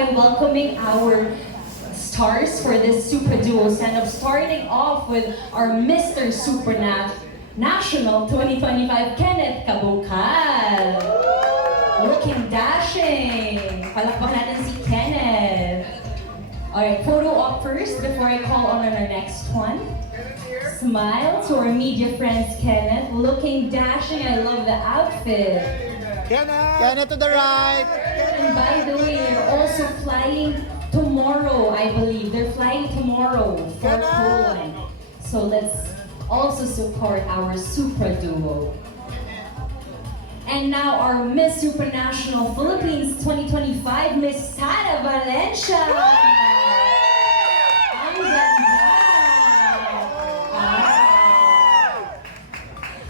by welcoming our stars for this Supra Duo stand-up, starting off with our Mr. Supranational 2025, Kenneth Cabungcal. Looking dashing. Palakpakan natin si Kenneth. Alright, photo op first before I call on our next one. Smile to our media friends, Kenneth. Looking dashing. I love the outfit. Kenneth to the right. And by the way, they're also flying tomorrow, I believe. They're flying tomorrow for Poland. So let's also support our Supra duo. And now our Miss Supranational Philippines 2025, Miss Tarah Valencia. Ang ganda.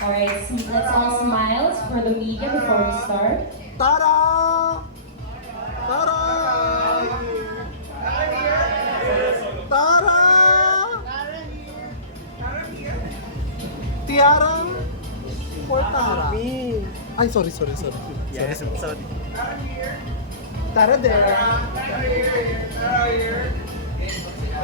Alright, let's all smile for the media before we start. Tarah! Tarah! Tarah! Tiara! For Tarah. Me. Ay, sorry. Yes, sorry. Tarah there.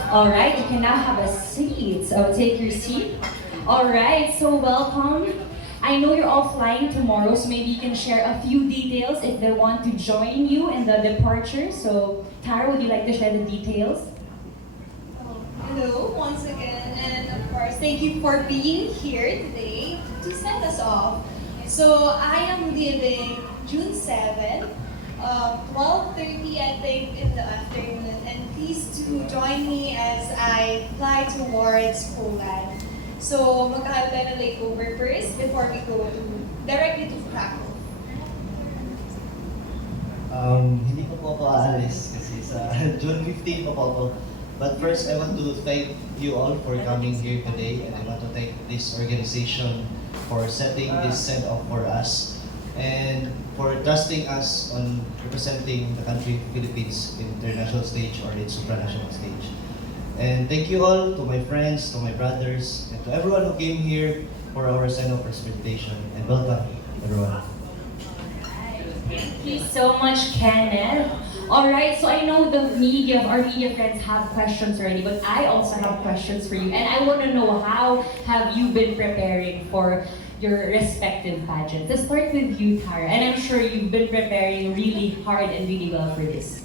Alright, you can now have a seat. So take your seat. Alright, so welcome. I know you're all flying tomorrow, so maybe you can share a few details if they want to join you in the departure. So, Tarah, would you like to share the details? Hello, once again, and of course, thank you for being here today to send us off. So, I am leaving June 7, 12:30 I think in the afternoon, and please do join me as I fly towards Poland. So, magkakaroon tayo ng layover first before we go directly to Krakow. Hindi pa po ako aalis kasi sa June 15 pa po ako. But first, I want to thank you all for coming here today, and I want to thank this organization for setting this send-off for us and for trusting us on representing the country Philippines in international stage or in supranational stage. And thank you all to my friends, to my brothers, and to everyone who came here for our send-off presentation. And welcome, everyone. Thank you so much, Kenneth. Alright, so I know our media friends have questions already, but I also have questions for you. And I want to know, how have you been preparing for your respective pageants? Let's start with you, Tarah. And I'm sure you've been preparing really hard and really well for this.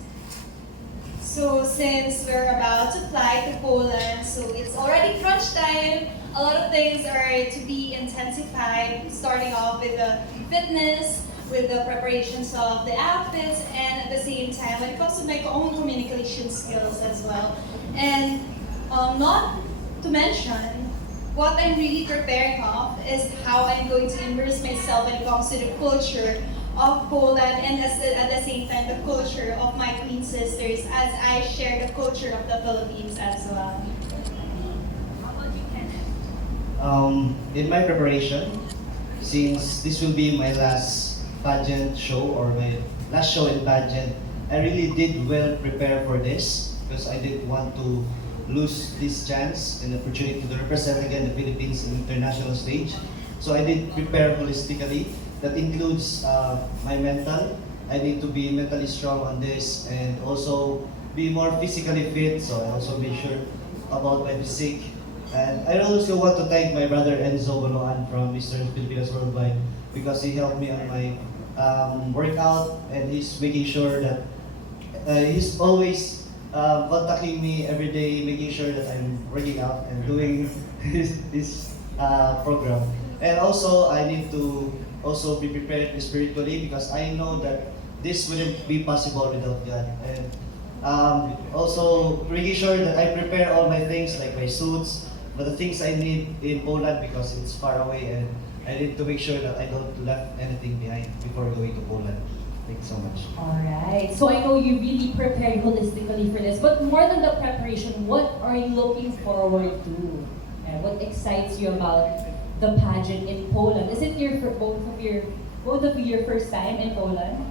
So since we're about to fly to Poland, so it's already crunch time. A lot of things are to be intensified, starting off with the fitness, with the preparations of the outfits, and at the same time, when it comes to my own communication skills as well. And not to mention, what I'm really preparing of is how I'm going to immerse myself when it comes to the culture of Poland, and at the same time the culture of my twin sisters, as I share the culture of the Philippines as well. How about you, Kenneth? In my preparation, since this will be my last pageant show or my last show in pageant, I really did well prepare for this because I didn't want to lose this chance and opportunity to represent again the Philippines in international stage. So I did prepare holistically. That includes my mental. I need to be mentally strong on this and also be more physically fit. So I also make sure about my physique. And I also want to thank my brother Enzo Boloan from Mr. Philippines Worldwide because he helped me on my workout, and he's making sure that he's always contacting me every day, making sure that I'm working out and doing this program. And also I need to also be prepared spiritually because I know that this wouldn't be possible without God. And also making sure that I prepare all my things like my suits, but the things I need in Poland because it's far away, and I need to make sure that I don't left anything behind before going to Poland. Thank you so much. Alright, so I know you really prepared holistically for this, but more than the preparation, what are you looking forward to? What excites you about the pageant in Poland? Is it both of you your first time in Poland?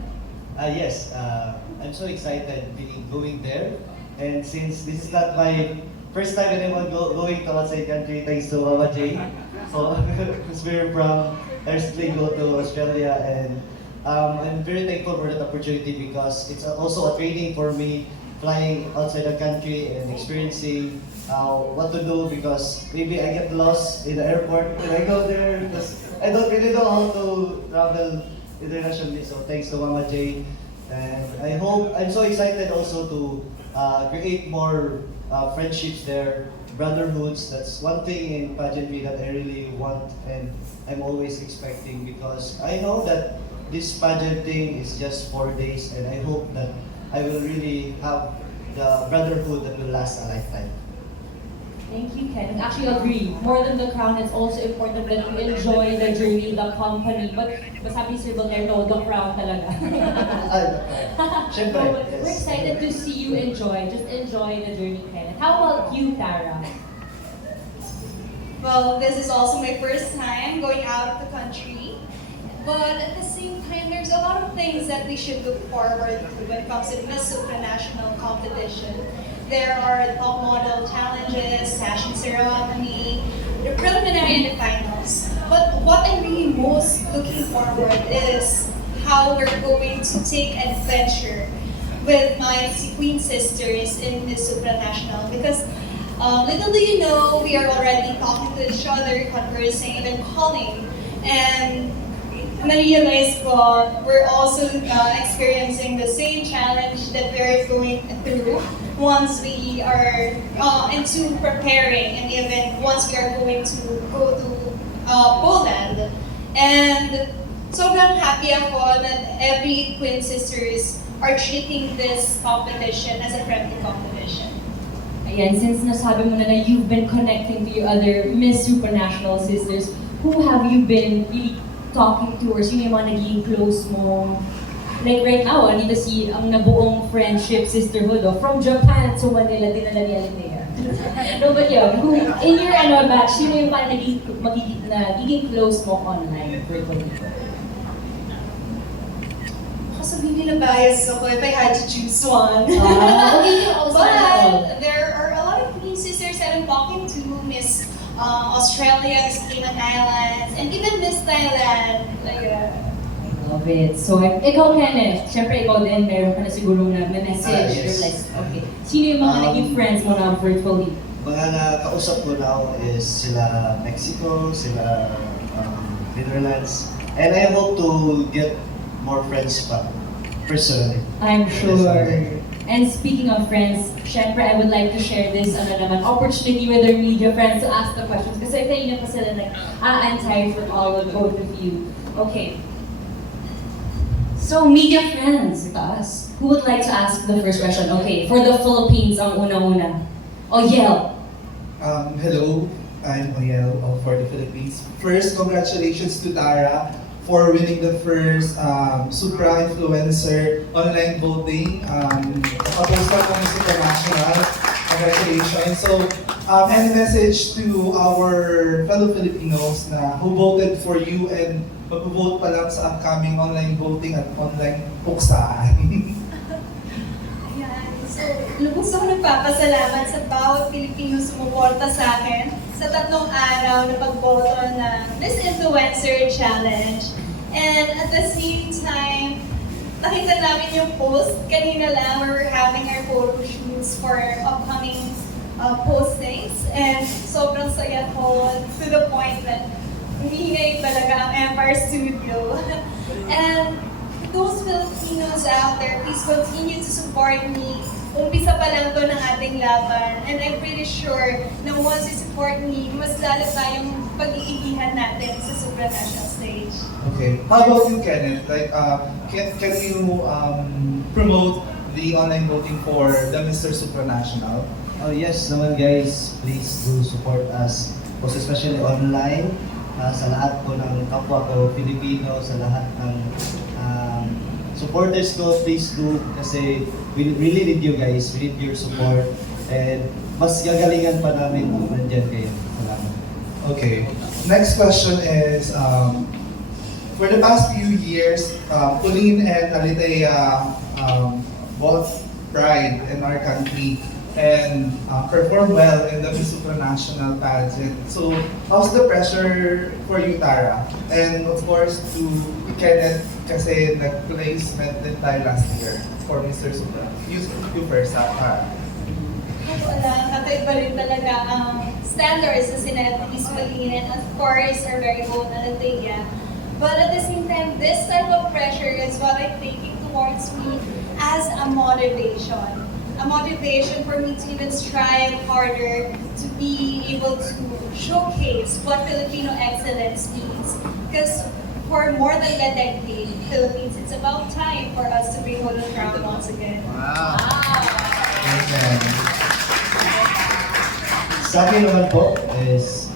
Yes, I'm so excited being going there, and since this is not my first time anyone going to outside country, thanks to Mama Jay. So, because we're from, I recently go to Australia, and I'm very thankful for that opportunity because it's also a training for me flying outside the country and experiencing what to do because maybe I get lost in the airport when I go there because I don't really know how to travel internationally. So thanks to Mama Jay. And I'm so excited also to create more friendships there, brotherhoods. That's one thing in pageantry that I really want and I'm always expecting because I know that this pageant thing is just 4 days and I hope that I will really have the brotherhood that will last a lifetime. Thank you, Ken. Actually, agree. More than the crown, it's also important that you enjoy the journey, the company. But sabi si Voltaire, no, the crown talaga. Siyempre, But we're yes. excited to see you enjoy. Just enjoy the journey, Kenneth. How about you, Tarah? Well, this is also my first time going out of the country. But at the same time, there's a lot of things that we should look forward to when it comes to Miss Supranational competition. There are top model challenges, fashion ceremony, the preliminary and the finals. But what I'm really most looking forward is how we're going to take adventure with my Queen sisters in Miss Supranational because little do you know, we are already talking to each other, conversing, even calling. And na-realize ko, we're also experiencing the same challenge that we're going through once we are into preparing and even once we are going to go to Poland. And sobrang happy ako that every Twin Sisters are treating this competition as a friendly competition. Ayan, since nasabi mo na you've been connecting to your other Miss Supranational sisters, who have you been really talking to or sino yung mga naging close mo? Like right now, dito si ang nabuong friendship, sisterhood, from Japan to Manila, dinala ni Alinea. No, but yun, in your batch, sino yung parang nagiging close mo online, virtually? Sabihin nila bias ako if I had to choose one. Okay, you also But there are a lot of Queen sisters that I'm talking to, Miss Australia, Miss Cayman Islands, and even Miss Thailand. Like, Love it. So, ikaw, Kenneth, syempre ikaw din, meron ka na siguro na message, Yes. replies. Okay. Sino yung mga naging friends mo na virtually? Mga nakausap ko now is sila Mexico, sila Netherlands, and I hope to get more friends pa, personally. I'm sure. Yes, And speaking of friends, syempre I would like to share this opportunity with our media friends to ask the questions. Kasi kanina pa sila answer for all of both of you. Okay. So, media friends, ito us. Who would like to ask the first question? Okay, for the Philippines, ang una-una. Oyel. Hello, I'm Oyel for the Philippines. First, congratulations to Tarah for winning the first Supra influencer online voting. Kapag-post kami sa International. Congratulations. So, any message to our fellow Filipinos na who voted for you and mag-vote pa lang sa upcoming online voting at online puksaan? Ayan. So, lubos ako nagpapasalamat sa bawat Pilipino sumuporta sa akin sa 3 araw na pagboto ng Miss Influencer Challenge. And at the same time, nakita namin yung post kanina lang where we're having our photo shoots for upcoming postings. And sobrang saya ko to the point that humihingay talaga ang Empire Studio. And those Filipinos out there, please continue to support me. Umpisa pa lang to ng ating laban. And I'm pretty sure na once you support me, mas lalo tayong pag-iigihan natin sa supranational stage. Okay. How about you, Kenneth? Like, can you promote the online voting for the Mr. Supranational? Oh yes naman guys, please do support us, most especially online, sa lahat po ng kapwa ko Filipino, sa lahat ng supporters ko, please do, kasi we really need you guys, we need your support, and mas gagalingan pa namin kung nandyan kayo. Salamat. Okay. Next question is, for the past few years, Pauline and Alitea both pride in our country and performed well in the Miss Supranational pageant. So, how's the pressure for you, Tarah? And of course, to Kenneth, kasi nag-placement din tayo last year for Mr. Supra. You first, Wala, kakaiba rin talaga ang standards na sinet ni Miss Philippines, and of course, our very own Anastasia. But at the same time, this type of pressure is what I'm taking towards me as a motivation. A motivation for me to even strive harder to be able to showcase what Filipino excellence means. Because for more than a decade, Philippines, it's about time for us to bring home the crown once again. Sa akin naman po is,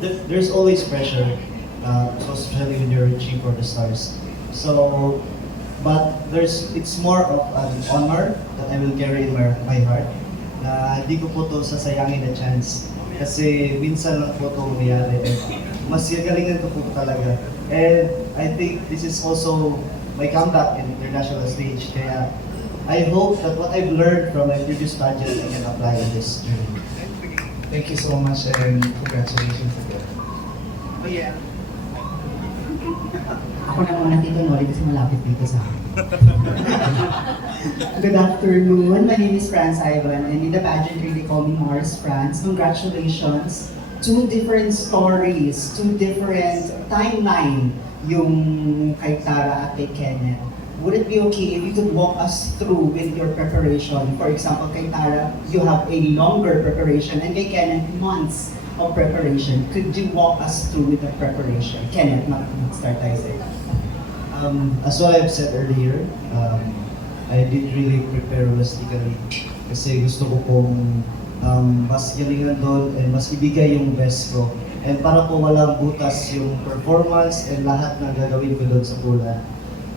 there's always pressure, especially when you're reaching for the stars. So, but it's more of an honor that I will carry in my heart, na hindi ko po ito sasayangin na chance. Kasi minsan lang po ito mangyayari. Mas gagalingan ko po talaga. And I think this is also my comeback in international stage. Kaya I hope that what I've learned from my previous pageant I can apply in this journey. Thank you so much and congratulations again. Oh yeah. Ako na muna Tito Nori kasi malapit dito sa akin. Good afternoon. My name is Franz Ivan and in the pageantry they call me Mars Franz. Congratulations. Two different stories, two different timeline yung kay Tarah at kay Kenneth. Would it be okay if you could walk us through with your preparation? For example, kay Tarah, you have a longer preparation and kay Kenneth, months of preparation. Could you walk us through with the preparation? Kenneth, mag-start tayo sa'yo. As what I've said earlier, I did really prepare holistically kasi gusto ko pong mas galingan doon and mas ibigay yung best ko. And para po walang butas yung performance and lahat ng gagawin ko doon sa pula.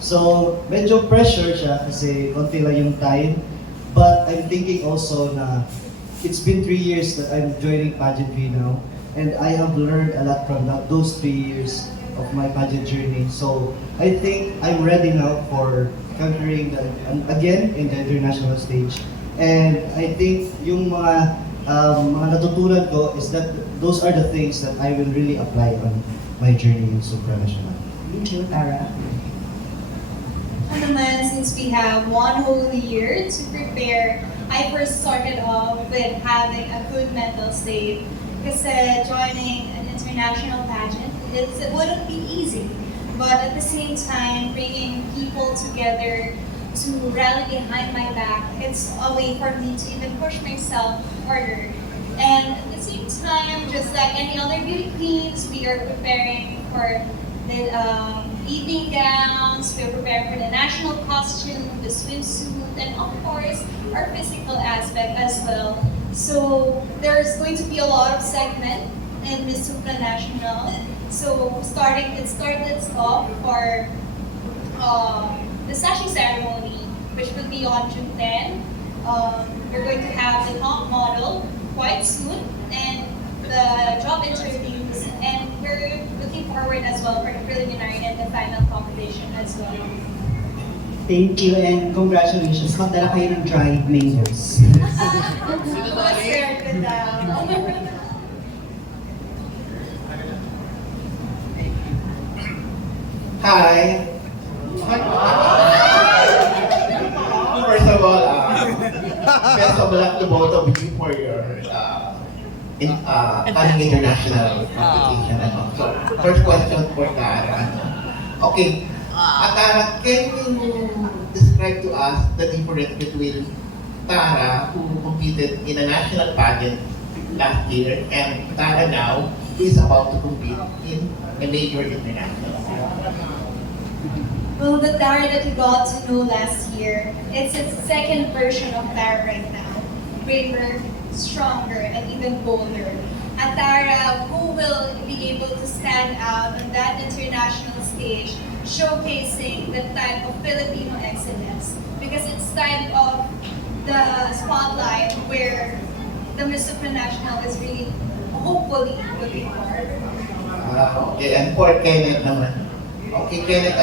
So, medyo pressure siya kasi konti lang yung time. But I'm thinking also na it's been 3 years that I'm joining pageantry now. And I have learned a lot from those 3 years of my pageant journey. So I think I'm ready now for conquering again in the international stage. And I think yung mga natutunan ko is that those are the things that I will really apply on my journey in Supranational. Thank you, Tarah. Naman, since we have 1 whole year to prepare, I first started off with having a good mental state. Kasi joining an international pageant, it wouldn't be easy. But at the same time, bringing people together to rally behind my back, it's a way for me to even push myself harder. And at the same time, just like any other beauty queens, we are preparing for the evening gowns, we're preparing for the national costume, the swimsuit, and of course, our physical aspect as well. So there's going to be a lot of segment in Miss Supranational. So it started off for the sashing ceremony, which will be on June 10. We're going to have the top model quite soon, and the job interviews, and we're looking forward as well for the preliminary and the final competition as well. Thank you and congratulations. Magdala kayo ng dried mangoes. Scared ka daw. Hi. First of all, best of luck to both of you for your coming international competition. So, first question for Tarah. Okay, Tarah, can you describe to us the difference between Tarah, who competed in a national pageant last year, and Tarah now, who is about to compete in a major international? Well, the Tarah that we got to know last year, it's a second version of Tarah right now. Braver, stronger, and even bolder. A Tarah who will be able to stand out on that international stage, showcasing the type of Filipino excellence. Because it's type of the spotlight where the Miss Supranational is really, hopefully, looking for. Okay, and for Kenneth naman. Okay, Kenneth,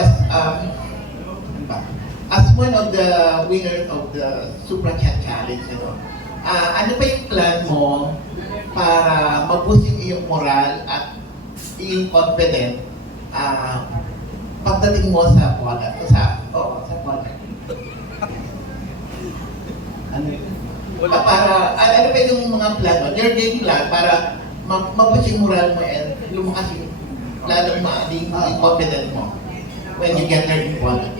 as one of the winners of the Supra Challenge, ano pa yung plan mo para mag-boost yung iyong moral at iyong confident pagdating mo sa Poland, sa Poland. Ano yun? Para, ano pa yung mga plan mo, your game plan, para mapush yung moral mo and lumakas yung lalong maging confident mo when you get there in Poland.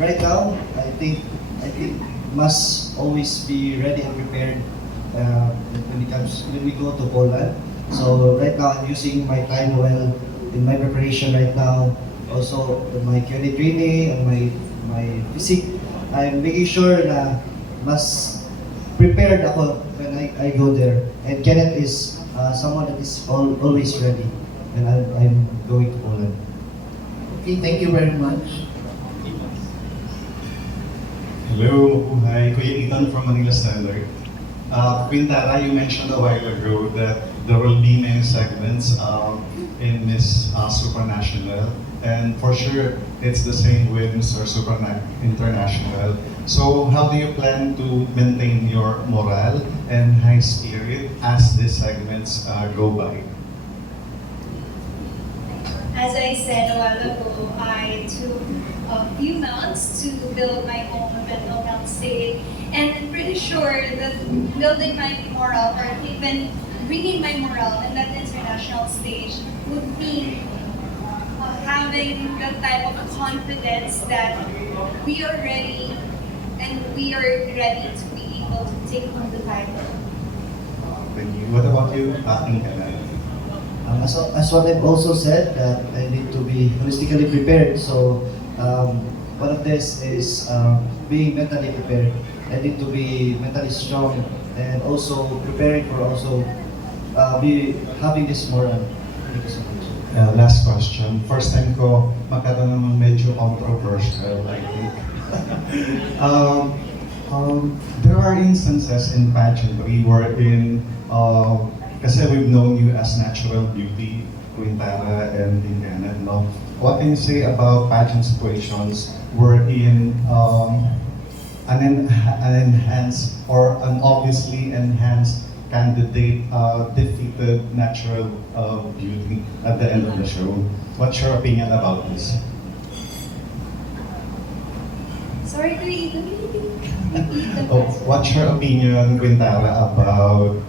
Right now, I think must always be ready and prepared when we go to Poland. So right now, I'm using my time well in my preparation right now. Also, my Q&A training and my physique. I'm making sure na mas prepared ako when I go there. And Kenneth is someone that is always ready when I'm going to Poland. Okay, thank you very much. Hello, hi, Kuya Ethan from Manila Standard. Queen Tarah, you mentioned a while ago that there will be many segments in Miss Supranational, and for sure it's the same with Mr. International. So how do you plan to maintain your morale and high spirit as these segments go by? As I said a while ago, I took a few months to build my own mental health state, and I'm pretty sure that building my morale or even bringing my morale in that international stage would mean having that type of confidence that we are ready and we are ready to be able to take home the title. Thank you. What about you, Kenneth? As what I've also said, that I need to be holistically prepared. So one of this is being mentally prepared. I need to be mentally strong and also preparing for also be having this moral. Thank you so much. Last question. First time ko magkaroon ng medyo controversial, I think. There are instances in pageantry wherein kasi we've known you as natural beauty, Queen Tarah and Kenneth, no? What can you say about pageant situations wherein an enhanced or an obviously enhanced candidate defeated natural beauty at the end of the show? What's your opinion about this? Sorry, Kuya Ethan, can you repeat the Oh, question? what's your opinion, Queen Tarah, about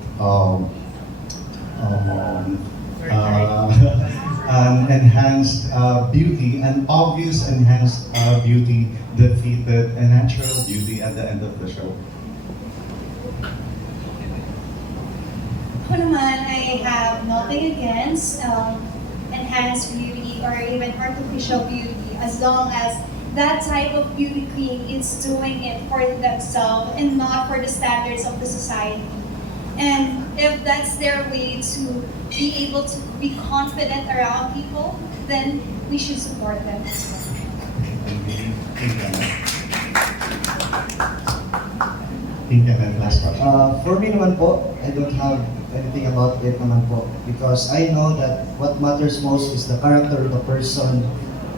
an enhanced beauty, an obvious enhanced beauty defeated a natural beauty at the end of the show? Ako naman, I have nothing against enhanced beauty or even artificial beauty as long as that type of beauty queen is doing it for themselves and not for the standards of the society. And if that's their way to be able to be confident around people, then we should support them as well. Last question. For me naman po, I don't have anything about it naman po because I know that what matters most is the character of the person,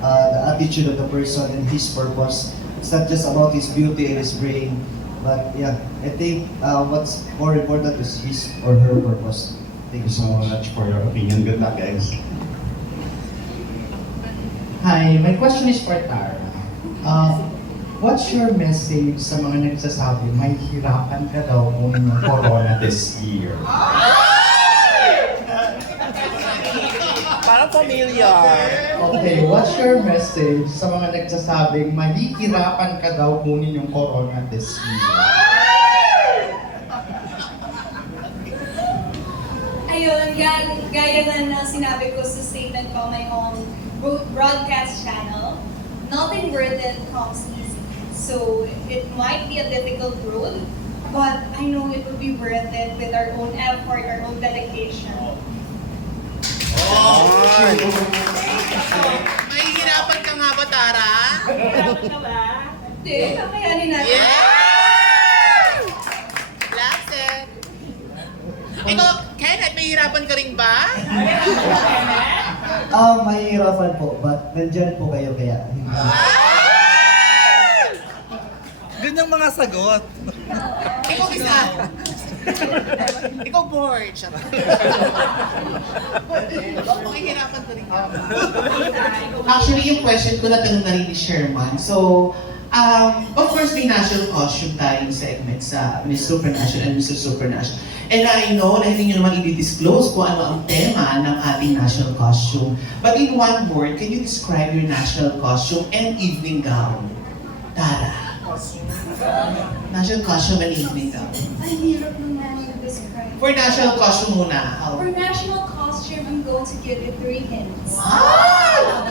the attitude of the person and his purpose. It's not just about his beauty and his brain, but yeah, I think what's more important is his or her purpose. Thank you so much for your opinion. Good luck, guys. Hi, my question is for Tarah. What's your message sa mga nagsasabi may hirapan ka daw kung yung corona this year? Parang familiar. Okay, what's your message sa mga nagsasabing mahihirapan ka daw kunin yung corona this year? Ayun, gaya na sinabi ko sa statement ko my own broadcast channel, nothing worth it comes easy. So it might be a difficult road, but I know it will be worth it with our own effort, our own dedication. Mahihirapan ka nga ba, Tara? Mahirapan ka ba? Hindi, kakayanin natin. Yeah! That's it. Ikaw, Kenneth, mahihirapan ka rin ba? Mahihirapan po, but nandyan po kayo kaya. Ganyang mga sagot. Ikaw isa. Ikaw bored. Charot. Makihirapan ko rin. Actually, yung question ko natanong na rin ni Sherman. So, of course, may national costume tayong segment sa Miss Supranational and Mr. Supranational. And I know na hindi nyo naman i-disclose kung ano ang tema ng ating national costume. But in one word, can you describe your national costume and evening gown? Tarah. National costume and evening gown. Ang hirap naman mag-describe. For national costume muna. How? For national costume, I'm going to give you 3 hints. Ah!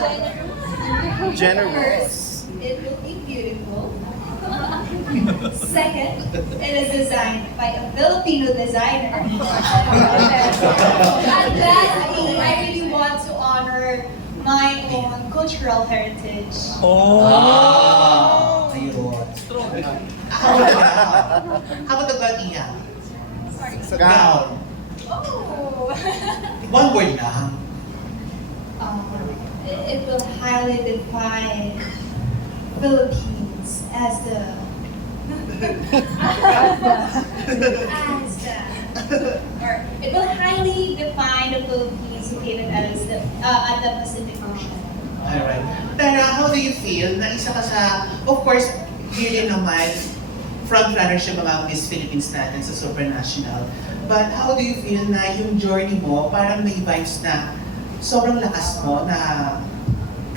First, it will be beautiful. Second, it is designed by a Filipino designer. And lastly, I really want to honor my own cultural heritage. Ayun. How about the gown, Iya? Sorry. Gown. Oh! One word lang. It will highly define Philippines as the or it will highly define the Philippines located as the at the Pacific Ocean. Alright. Tara, how do you feel na isa ka sa, of course, here din naman, front-runner siya mga Miss Philippines natin sa Supranational. But how do you feel na yung journey mo, parang may vibes na sobrang lakas mo na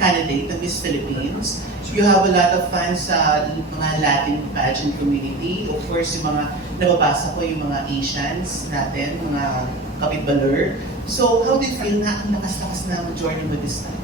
candidate ng Miss Philippines? You have a lot of fans sa mga Latin pageant community. Of course, yung mga nababasa ko, yung mga Asians natin, mga kapitbaler. So, how do you feel na ang lakas-lakas na ang journey mo this time?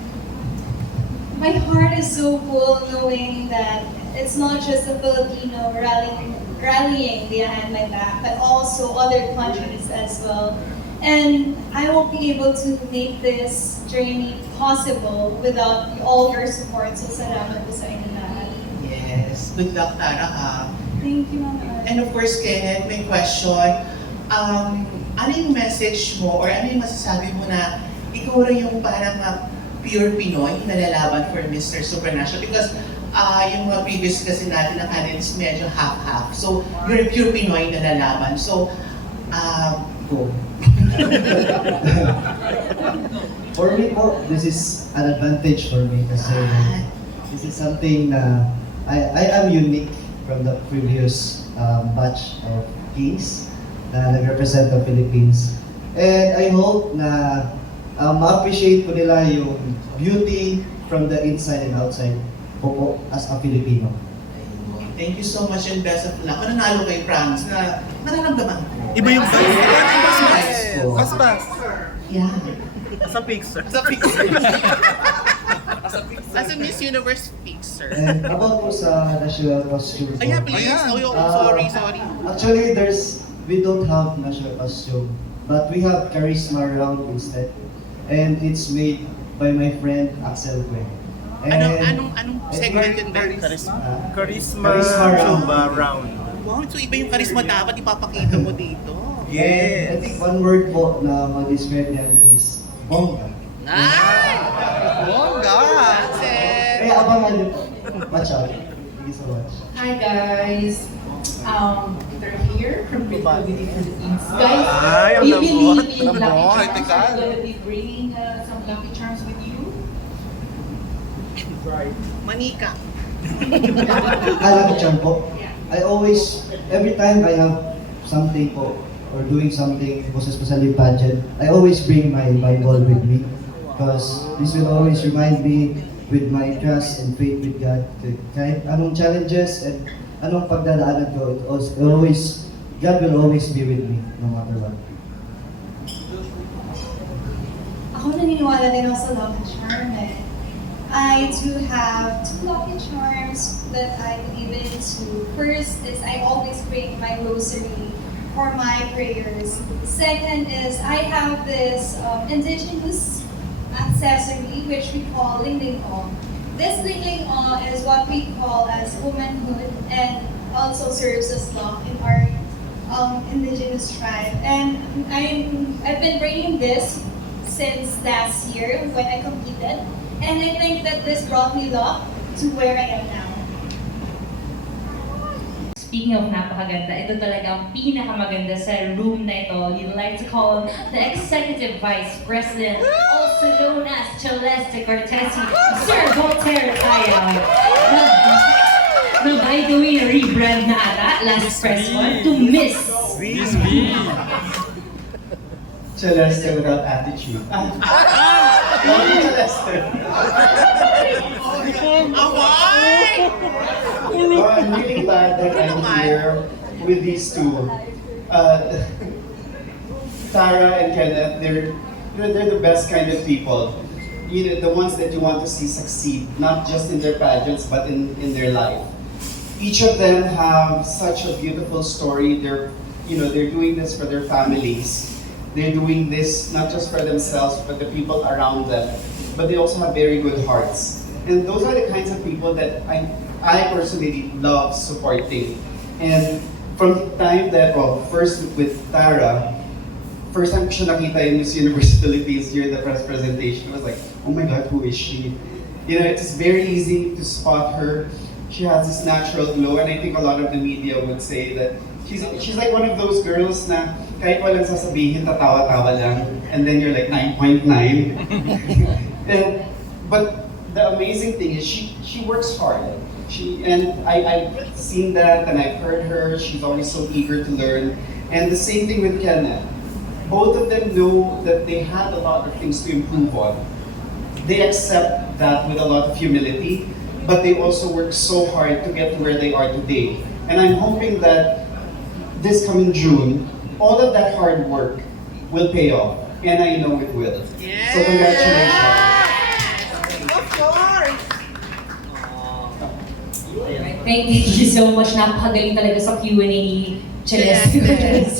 My heart is so full knowing that it's not just a Filipino rallying behind my back, but also other countries as well. And I won't be able to make this journey possible without all your support. So salamat po sa inyo lahat. Yes. Good luck, Tara, ha? Thank you, Mama. And of course, Kenneth, may question. Ano yung message mo or ano yung masasabi mo na ikaw rin yung parang pure Pinoy na lalaban for Mr. Supranational? Because yung mga previous kasi natin na candidates medyo half-half. So, you're a pure Pinoy na lalaban. So, go. For me po, this is an advantage for me kasi this is something na I am unique from the previous batch of kings na nag-represent the Philippines. And I hope na ma-appreciate po nila yung beauty from the inside and outside po as a Filipino. Thank you so much and best of luck. Mananalo kay Franz na nararamdaman ko. Iba yung Basbas. Yeah. Sa picture. As a Miss Universe picture. And about po sa national costume po. Ayan, please. Sorry. Actually, we don't have national costume, but we have charisma round instead. And it's made by my friend Axel Gwen. Anong segment yun, Ben? Charisma round. Wow, so iba yung charisma dapat ipapakita mo dito. I think one word po na mag-describe yan is bongga. Bongga! That's it! Kaya abangan niyo po. Watch out. Thank you so much. Hi guys, they're here from Philippines. Guys, we believe in lucky charms. We're gonna be bringing some lucky charms with you. Manika. Alam charm po. I always, every time I have something po, or doing something, most especially pageant, I always bring my Bible with me. Because this will always remind me with my trust and faith with God. Kahit anong challenges and anong pagdadaanan ko, God will always be with me, no matter what. Ako naniniwala din ako sa lucky charm eh. I do have 2 lucky charms that I believe in. First is I always bring my rosary for my prayers. Second is I have this indigenous accessory which we call lingling o. This lingling o is what we call as womanhood and also serves as luck in our indigenous tribe. And I've been bringing this since last year when I competed. And I think that this brought me luck to where I am now. speaking of napakaganda, ito talaga ang pinakamaganda sa room na ito. You'd like to call him the Executive Vice President, also known as Celeste Cortesi, Sir Voltaire Kaya. Na by the way, rebrand na ata, last press one, to Miss. Celeste without attitude. Celeste. I'm really glad that I'm here with these two. Tarah and Kenneth, they're the best kind of people. You know, the ones that you want to see succeed, not just in their pageants, but in their life. Each of them have such a beautiful story. They're doing this for their families. They're doing this not just for themselves, but the people around them. But they also have very good hearts. And those are the kinds of people that I personally love supporting. And from the time that, first with Tarah, first time ko siya nakita in Miss Universe Philippines during the press presentation, I was like, oh my God, who is she? You know, it's very easy to spot her. She has this natural glow, and I think a lot of the media would say that she's like one of those girls na kahit walang sasabihin, tatawa-tawa lang, and then you're like 9.9. But the amazing thing is she works hard. I've seen that and I've heard her. She's always so eager to learn. And the same thing with Kenneth. Both of them know that they had a lot of things to improve on. They accept that with a lot of humility, but they also work so hard to get to where they are today. And I'm hoping that this coming June, all of that hard work will pay off. And I know it will. Yes. So congratulations. Of course! Thank you so much. Napakagaling talaga sa Q&A ni Celeste.